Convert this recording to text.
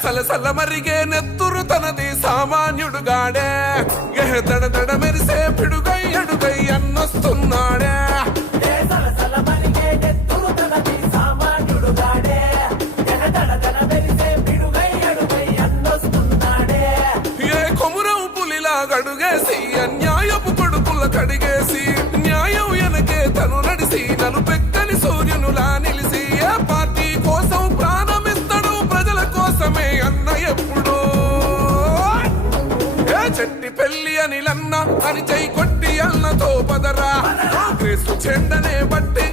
సలసల మరిగే నెత్తురు తనది సామాన్యుడుగాడే దడ దడ మెరిసే పిడుగై అడుగై అన్నొస్తున్నాడే ఏ కొమురం పులిలా గడుగేసి అన్యాయపు కొడుకుల కడిగేసి న్యాయం వెనకే తను నడిసి నలు పెక్కని సూర్యునులా నిలిసి ఏ పార్టీ కోసం ప్రాణమిస్తాడు ప్రజల కోసమే అన్న ఎప్పుడు ఏ చెట్టి పెళ్లి అనిలన్న అని చై కొట్టి అన్నతో పదరా కాంగ్రెస్ చెండనే బట్టి